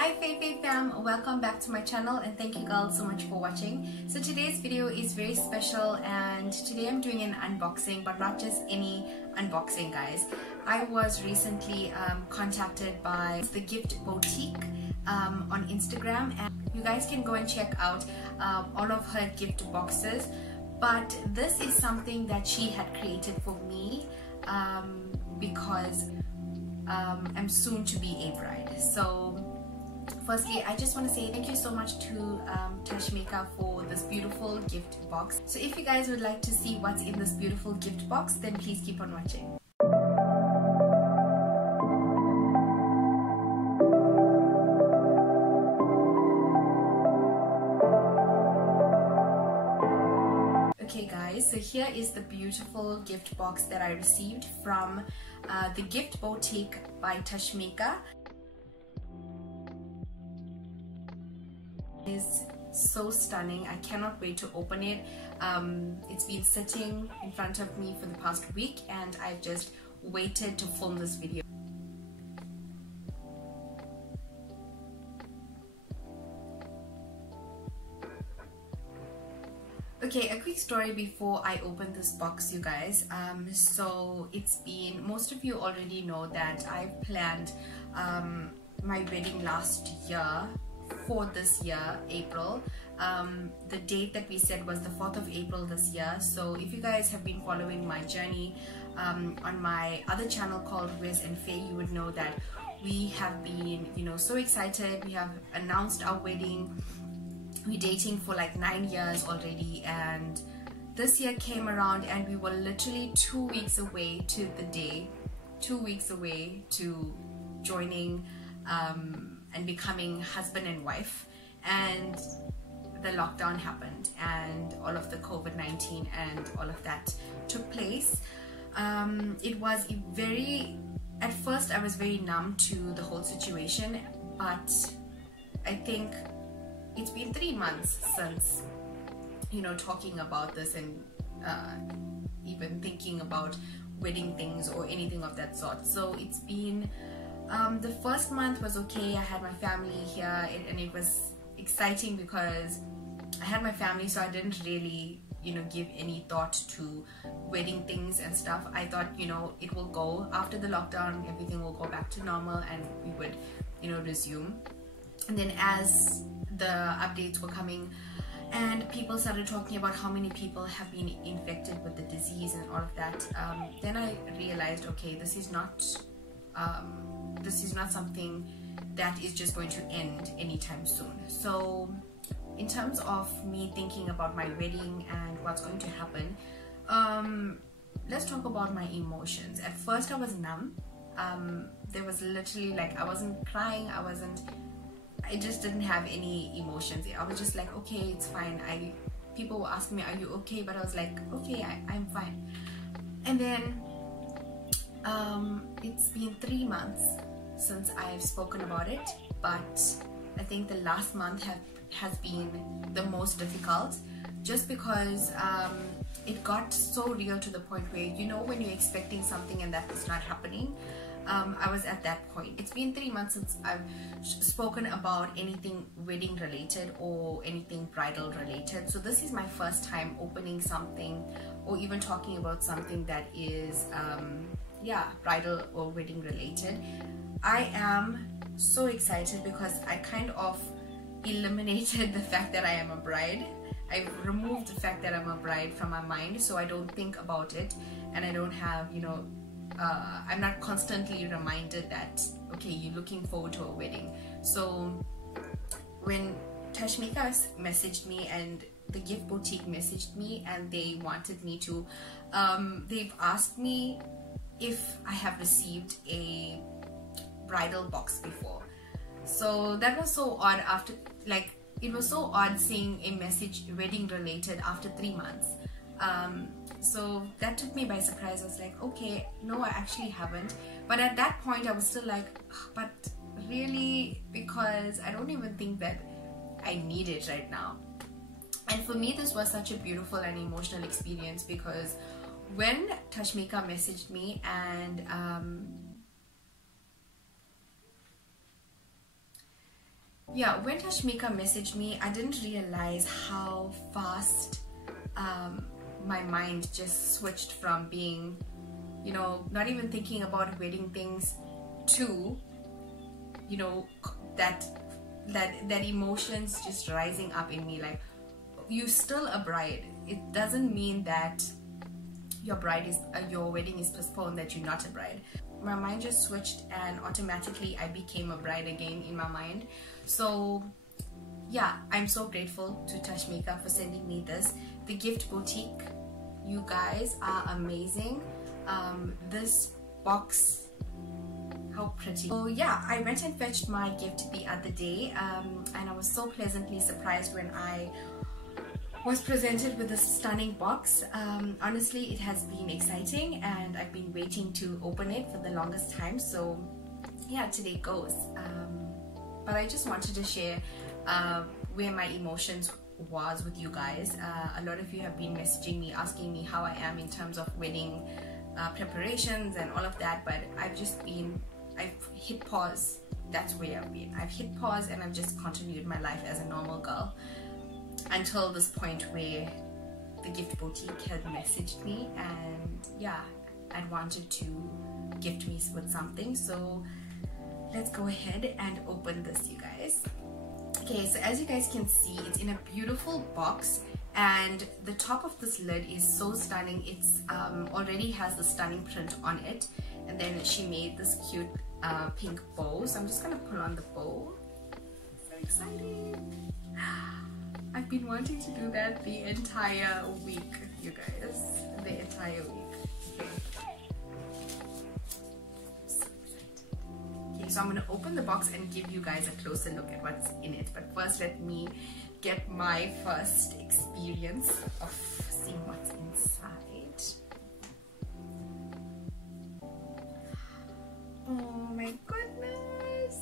Hi Faye fam, welcome back to my channel and thank you girls so much for watching. So today's video is very special and today I'm doing an unboxing, but not just any unboxing guys. I was recently contacted by the Gift Boutique on Instagram, and you guys can go and check out all of her gift boxes, but this is something that she had created for me because I'm soon to be a bride. So firstly, I just want to say thank you so much to Tashmika for this beautiful gift box. So if you guys would like to see what's in this beautiful gift box, then please keep on watching. Okay guys, so here is the beautiful gift box that I received from the Gift Boutique by Tashmika. It is so stunning. I cannot wait to open it. It's been sitting in front of me for the past week and I've just waited to film this video. Okay, a quick story before I open this box, you guys. So it's been, most of you already know that I planned my wedding last year for this year, April. The date that we said was the 4th of April this year. So if you guys have been following my journey on my other channel called Riz and Faye, you would know that we have been, you know, so excited. We have announced our wedding. We're dating for like 9 years already, and this year came around and we were literally 2 weeks away to the day, 2 weeks away to joining and becoming husband and wife, and the lockdown happened and all of the COVID-19 and all of that took place. It was at first I was very numb to the whole situation, but I think it's been 3 months since, you know, talking about this and even thinking about wedding things or anything of that sort. So it's been the first month was okay. I had my family here and it was exciting because I had my family, so I didn't really, you know, give any thought to wedding things and stuff. I thought, you know, it will go after the lockdown, everything will go back to normal and we would, you know, resume. And then as the updates were coming and people started talking about how many people have been infected with the disease and all of that, then I realized, okay, this is not something that is just going to end anytime soon. So in terms of me thinking about my wedding and what's going to happen, let's talk about my emotions. At first I was numb. There was literally, like, I wasn't crying, I just didn't have any emotions. I was just like, okay, it's fine. People were asking me, are you okay? But I was like, okay, I'm fine. And then it's been 3 months since I've spoken about it, but I think the last month has been the most difficult, just because it got so real to the point where, you know, when you're expecting something and that is not happening. I was at that point. It's been 3 months since I've spoken about anything wedding related or anything bridal related. So this is my first time opening something or even talking about something that is bridal or wedding related. I am so excited because I kind of eliminated the fact that I am a bride. I've removed the fact that I'm a bride from my mind, so I don't think about it and I don't have, you know, I'm not constantly reminded that, okay, you're looking forward to a wedding. So when Tashmika messaged me and the Gift Boutique messaged me and they wanted me to, they've asked me if I have received a bridal box before. So that was so odd. After, like, it was so odd seeing a message wedding related after 3 months. So that took me by surprise. I was like, okay, no, I actually haven't. But at that point I was still like, but really, because I don't even think that I need it right now. And for me this was such a beautiful and emotional experience, because when Tashmika messaged me and Yeah, when Tashmika messaged me, I didn't realize how fast my mind just switched from being, you know, not even thinking about wedding things to, you know, that emotions just rising up in me, like, you're still a bride. It doesn't mean that your wedding is postponed, that you're not a bride. My mind just switched and automatically I became a bride again in my mind. So yeah, I'm so grateful to Tashmika for sending me this. The Gift Boutique, you guys are amazing. This box, how pretty. So yeah, I went and fetched my gift the other day, and I was so pleasantly surprised when I was presented with this stunning box. Honestly, it has been exciting and I've been waiting to open it for the longest time. So yeah, today goes. But I just wanted to share where my emotions was with you guys. A lot of you have been messaging me, asking me how I am in terms of wedding preparations and all of that, but I've hit pause. That's where I've been. I've hit pause and I've just continued my life as a normal girl until this point where the Gift Boutique had messaged me, and yeah, I'd wanted to gift me with something. So let's go ahead and open this, you guys. Okay, so as you guys can see, it's in a beautiful box, and the top of this lid is so stunning. It's already has the stunning print on it, and then she made this cute pink bow. So I'm just gonna pull on the bow. So exciting! I've been wanting to do that the entire week, you guys. The entire week. Okay. So excited. Okay, so I'm gonna open the box and give you guys a closer look at what's in it. But first, let me get my first experience of seeing what's inside. Oh my goodness!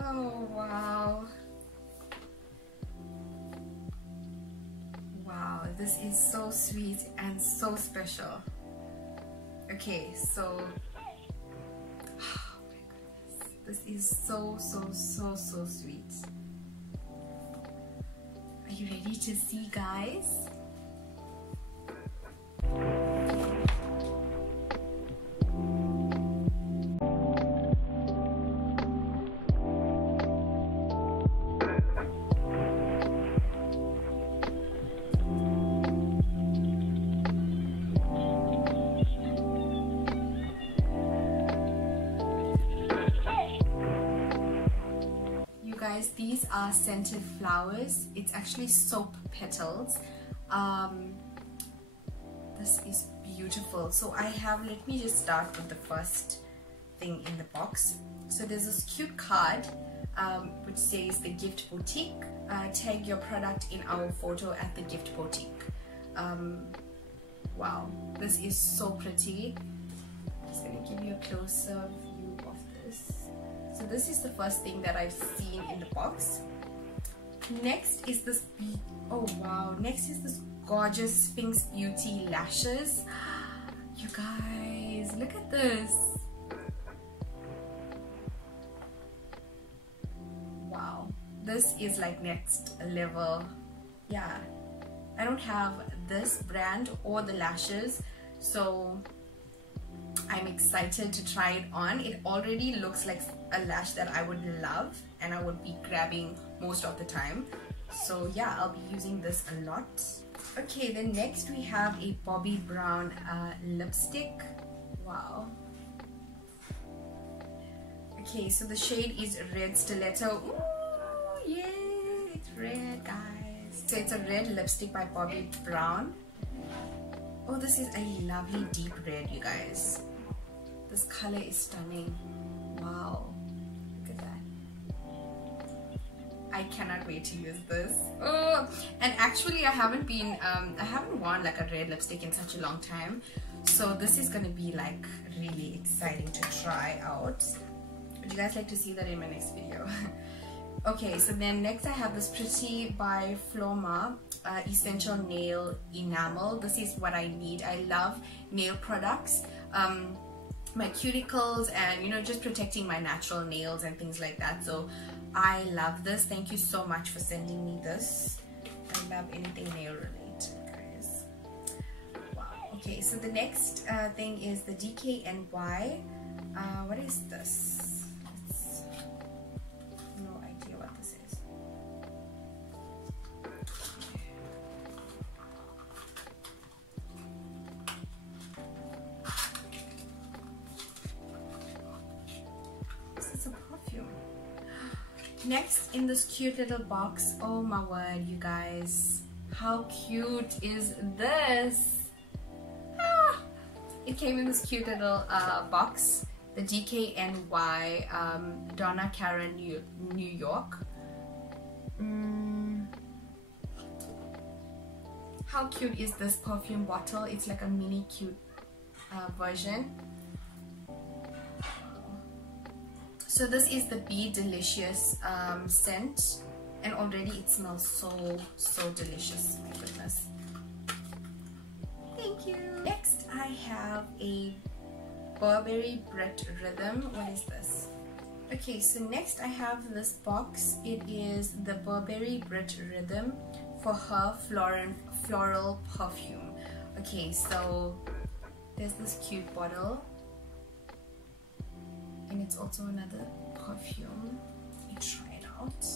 Oh wow! Wow, this is so sweet and so special. Okay, so oh my goodness, this is so sweet. Are you ready to see, guys? Guys, these are scented flowers. It's actually soap petals. This is beautiful. So I have, let me just start with the first thing in the box. So there's this cute card which says the Gift Boutique. Tag your product in our photo at the Gift Boutique. Wow, this is so pretty. I'm just gonna give you a closer view of this. So this is the first thing that I've seen in the box. Next is this, oh wow, next is this gorgeous Sphinx Beauty lashes. You guys, look at this. Wow, this is like next level. Yeah, I don't have this brand or the lashes, so I'm excited to try it on. It already looks like a lash that I would love and I would be grabbing most of the time. So yeah, I'll be using this a lot. Okay, then next we have a Bobbi Brown lipstick. Wow. Okay, so the shade is Red Stiletto. Ooh, yay, it's red, guys. So it's a red lipstick by Bobbi Brown. Oh, this is a lovely deep red, you guys. This color is stunning. Wow, look at that. I cannot wait to use this. Oh, and actually I haven't worn like a red lipstick in such a long time, so this is gonna be like really exciting to try out. Would you guys like to see that in my next video? Okay, so then next I have this Pretty by Floma Essential Nail Enamel. This is what I need. I love nail products. my cuticles, and you know, just protecting my natural nails and things like that. So I love this. Thank you so much for sending me this. I love anything nail related, guys. Wow. Okay, so the next thing is the DKNY. What is this? No idea what this is. This is a perfume. Next in this cute little box, oh my word, you guys, how cute is this? It came in this cute little box, the DKNY Donna Karan New York. How cute is this perfume bottle? It's like a mini cute version. So this is the Be Delicious scent, and already it smells so delicious. My goodness. Thank you. Next I have a Burberry Brit Rhythm. What is this? Okay, so next I have this box. It is the Burberry Brit Rhythm for her floral perfume. Okay, so there's this cute bottle, and it's also another perfume. Let me try it out.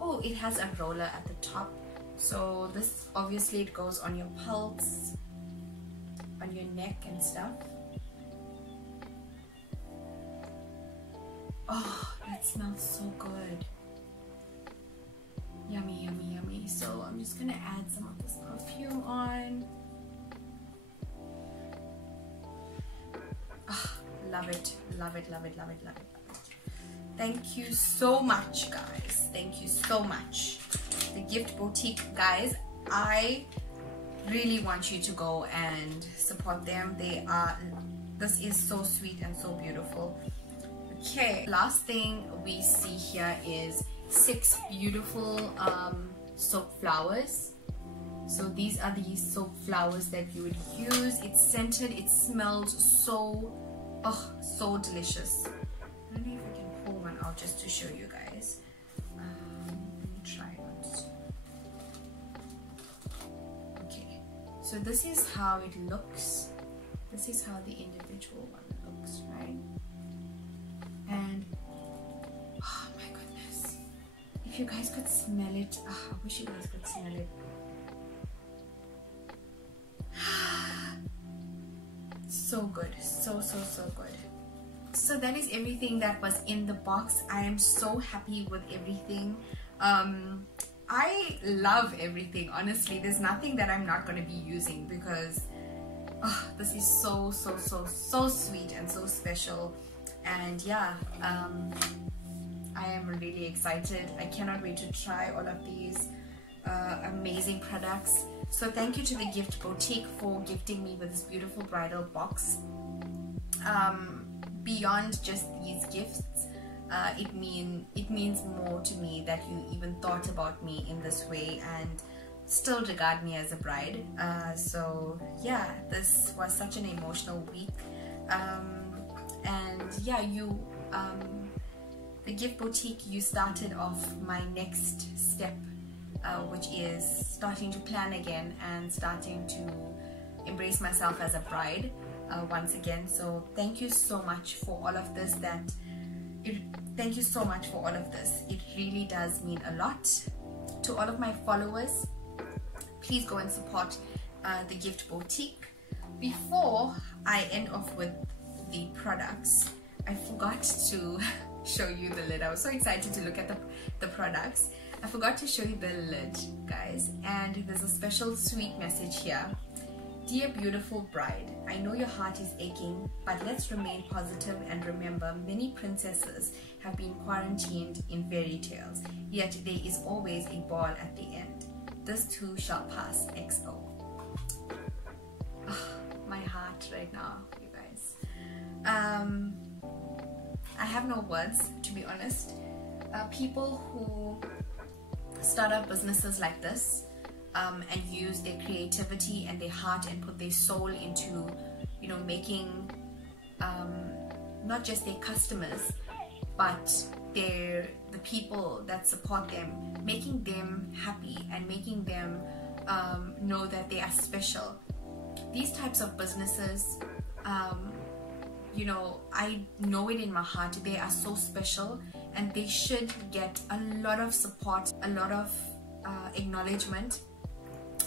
Oh, it has a roller at the top. So this, obviously it goes on your pulse, on your neck and stuff. Oh, that smells so good. Yummy, yummy, yummy. So I'm just gonna add some of this perfume on. Oh, love it, love it, love it, love it, love it, love it. Thank you so much, guys. Thank you so much. The Gift Boutique, guys, I really want you to go and support them. This is so sweet and so beautiful. Okay, last thing we see here is 6 beautiful soap flowers. So these are the soap flowers that you would use. It's scented, it smells so delicious. I don't know if I can pull one out just to show you guys. Let me try it. Okay, so this is how it looks. This is how the individual one looks, right? And oh my goodness, if you guys could smell it, I wish you guys could smell it. So good, so good. So that is everything that was in the box. I am so happy with everything. I love everything, honestly. There's nothing that I'm not going to be using, because this is so sweet and so special. And yeah, I am really excited. I cannot wait to try all of these amazing products. So thank you to the Gift Boutique for gifting me with this beautiful bridal box. Beyond just these gifts, it means more to me that you even thought about me in this way and still regard me as a bride. So yeah, this was such an emotional week. And yeah, the Gift Boutique, you started off my next step, which is starting to plan again and starting to embrace myself as a bride once again. So thank you so much for all of this. Thank you so much for all of this. It really does mean a lot. To all of my followers, please go and support the Gift Boutique. Before I end off with the products, I forgot to show you the lid. I was so excited to look at the products. I forgot to show you the lid, guys, and there's a special sweet message here. Dear beautiful bride, I know your heart is aching, but let's remain positive and remember many princesses have been quarantined in fairy tales, yet there is always a ball at the end. This too shall pass, XO. Oh, my heart right now, you guys. I have no words, to be honest. People who start up businesses like this and use their creativity and their heart and put their soul into, you know, making not just their customers, but the people that support them, making them happy and making them know that they are special. These types of businesses, you know, I know it in my heart, they are so special and they should get a lot of support, a lot of acknowledgement.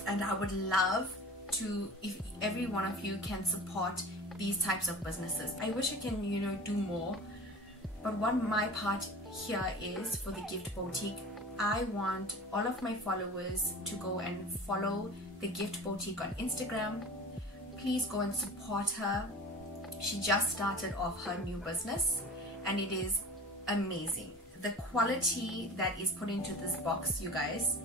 And I would love to, if every one of you can support these types of businesses. I wish I can, you know, do more, but what my part here is for the Gift Boutique, I want all of my followers to go and follow the Gift Boutique on Instagram. Please go and support her. She just started off her new business and it is amazing. The quality that is put into this box, you guys,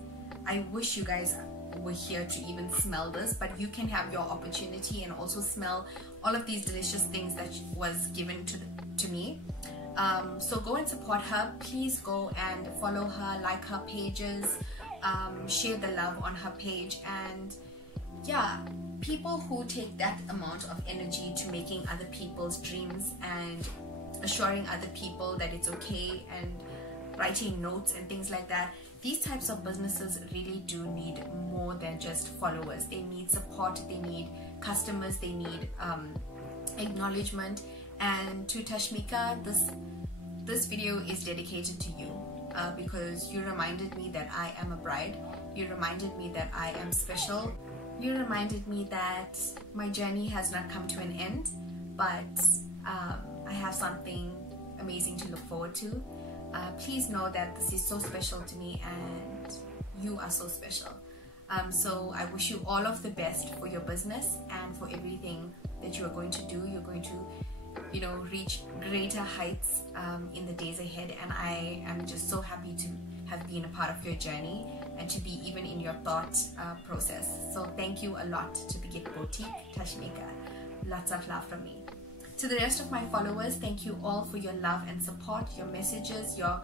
I wish you guys were here to even smell this, but you can have your opportunity and also smell all of these delicious things that was given to me. So go and support her. Please go and follow her, like her pages, share the love on her page. And yeah, people who take that amount of energy to making other people's dreams and assuring other people that it's okay and writing notes and things like that, these types of businesses really do need more than just followers. They need support, they need customers, they need acknowledgement. And to Tashmika, this video is dedicated to you, because you reminded me that I am a bride. You reminded me that I am special. You reminded me that my journey has not come to an end, but I have something amazing to look forward to. Please know that this is so special to me and you are so special. So I wish you all of the best for your business and for everything that you are going to do. You're going to, you know, reach greater heights in the days ahead, and I am just so happy to have been a part of your journey and to be even in your thought process. So thank you a lot to the Gift Boutique, Tashmika. Lots of love from me. To the rest of my followers, thank you all for your love and support, your messages, your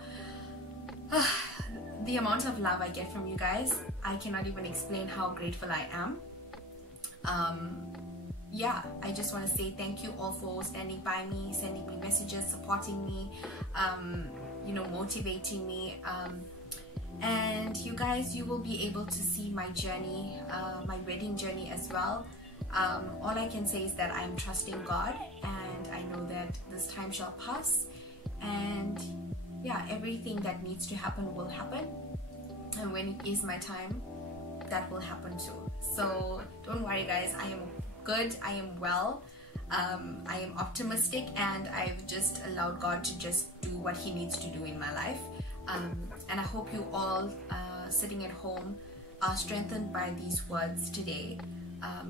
the amount of love I get from you guys. I cannot even explain how grateful I am. Yeah, I just want to say thank you all for standing by me, sending me messages, supporting me, you know, motivating me. And you guys, you will be able to see my journey, my wedding journey as well. All I can say is that I am trusting God, and I know that this time shall pass, and yeah, everything that needs to happen will happen, and when it is my time, that will happen too. So don't worry guys, I am good, I am well, I am optimistic, and I've just allowed God to just do what He needs to do in my life. And I hope you all sitting at home are strengthened by these words today.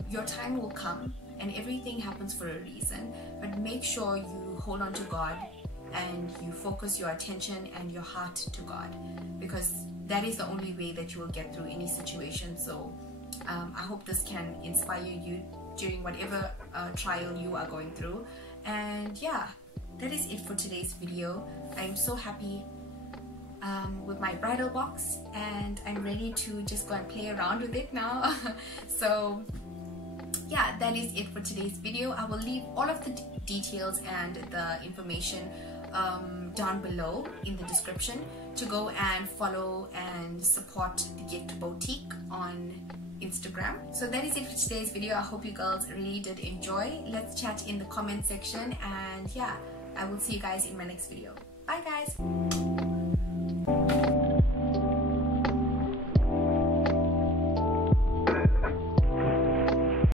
Your time will come and everything happens for a reason, but make sure you hold on to God and you focus your attention and your heart to God, because that is the only way that you will get through any situation. So I hope this can inspire you during whatever trial you are going through. And yeah, that is it for today's video. I am so happy with my bridal box, and I'm ready to just go and play around with it now. So yeah, that is it for today's video. I will leave all of the details and the information down below in the description to go and follow and support the Gift Boutique on Instagram. So that is it for today's video. I hope you girls really did enjoy. Let's chat in the comment section, and yeah, I will see you guys in my next video. Bye guys.